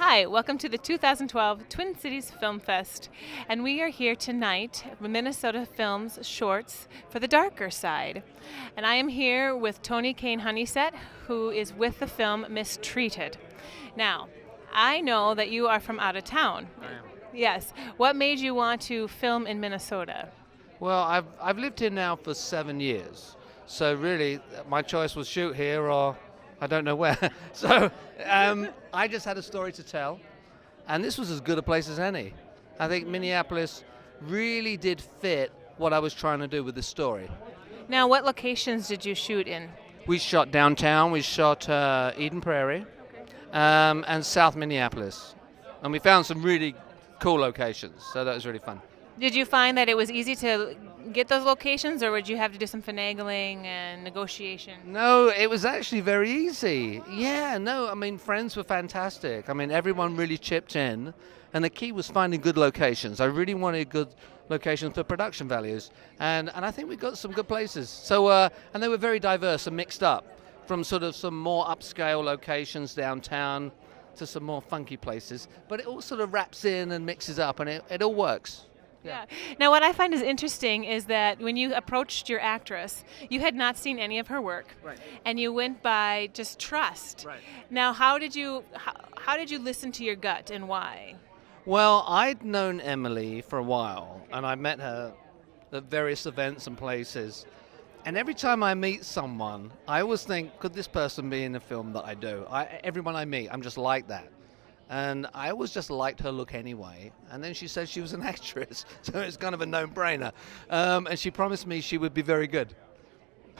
Hi, welcome to the 2012 Twin Cities Film Fest, and we are here tonight with Minnesota Films Shorts for the Darker Side. And I am here with Tony Cane-Honeysett, who is with the film Mistreated. Now, I know that you are from out of town. I am. Yes. What made you want to film in Minnesota? Well, I've lived here now for 7 years, so really my choice was shoot here or I don't know where. So I just had a story to tell, and this was as good a place as any. I think Minneapolis really did fit what I was trying to do with this story. Now, what locations did you shoot in? We shot downtown, we shot Eden Prairie, and South Minneapolis, and we found some really cool locations, so that was really fun. Did you find that it was easy to get those locations, or would you have to do some finagling and negotiation? No, it was actually very easy. Yeah, no, I mean, friends were fantastic. I mean, everyone really chipped in, and the key was finding good locations. I really wanted good locations for production values, and I think we got some good places. So, and they were very diverse and mixed up, from sort of some more upscale locations downtown to some more funky places. But it all sort of wraps in and mixes up, and it all works. Yeah. Now, what I find is interesting is that when you approached your actress, you had not seen any of her work, Right. and you went by just trust. Right. Now, how did you listen to your gut, and why? Well, I'd known Emily for a while, and I met her at various events and places. And every time I meet someone, I always think, could this person be in the film that I do? Everyone I meet, I'm just like that. And I always just liked her look anyway. And then she said she was an actress, so it's kind of a no-brainer. And she promised me she would be very good.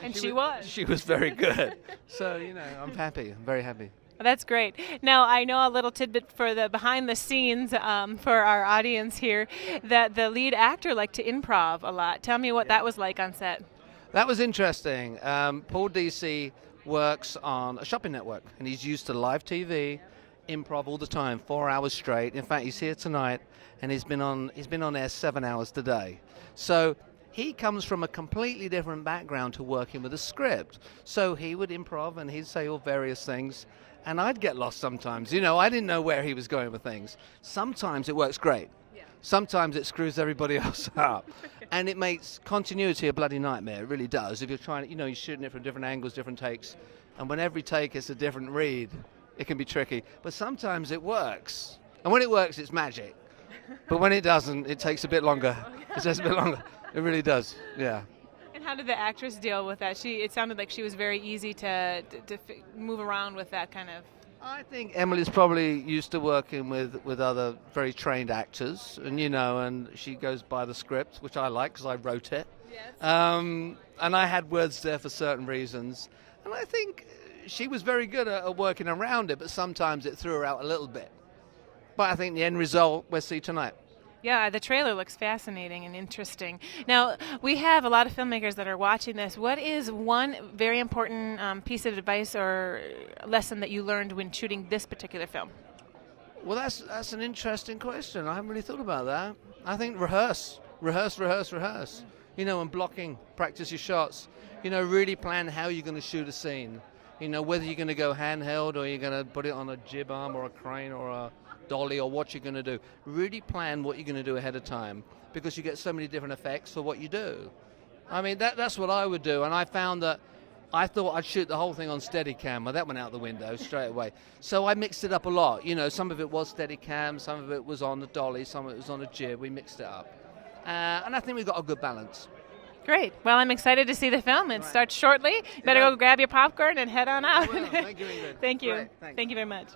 And she was. She was very good. So, you know, I'm happy. I'm very happy. That's great. Now, I know a little tidbit for the behind the scenes for our audience here, that the lead actor liked to improv a lot. Tell me what that was like on set. That was interesting. Paul DC works on a shopping network, and he's used to live TV, improv all the time, 4 hours straight. In fact, he's here tonight, and he's been on air 7 hours today. So he comes from a completely different background to working with a script. So he would improv, and he'd say all various things, and I'd get lost sometimes. You know, I didn't know where he was going with things. Sometimes it works great. Yeah. Sometimes it screws everybody else up. And it makes continuity a bloody nightmare. It really does. If you're trying, you know, you're shooting it from different angles, different takes, and when every take is a different read, it can be tricky. But sometimes it works. And when it works, it's magic. But when it doesn't, it takes a bit longer. It takes a bit longer. It really does. Yeah. And how did the actress deal with that? It sounded like she was very easy to move around with that kind of. I think Emily's probably used to working with other very trained actors, and you know, and she goes by the script, which I like because I wrote it. Yes. And I had words there for certain reasons, and I think she was very good at working around it, but sometimes it threw her out a little bit. But I think the end result we'll see tonight. Yeah, the trailer looks fascinating and interesting. Now, we have a lot of filmmakers that are watching this. What is one very important piece of advice or lesson that you learned when shooting this particular film? Well, that's an interesting question. I haven't really thought about that. I think rehearse. You know, and blocking, practice your shots. You know, really plan how you're going to shoot a scene. You know, whether you're going to go handheld or you're going to put it on a jib arm or a crane or a dolly or what you're going to do. Really plan what you're going to do ahead of time, because you get so many different effects for what you do. I mean, that's what I would do, and I found that I thought I'd shoot the whole thing on Steadicam, well, that went out the window straight away. So I mixed it up a lot. You know, some of it was Steadicam, some of it was on the dolly, some of it was on a jib. We mixed it up. And I think we've got a good balance. Great. Well, I'm excited to see the film. It starts shortly. You better go grab your popcorn and head on out. Thank you, Ingrid. Thank you. Great. Thanks. Thank you very much.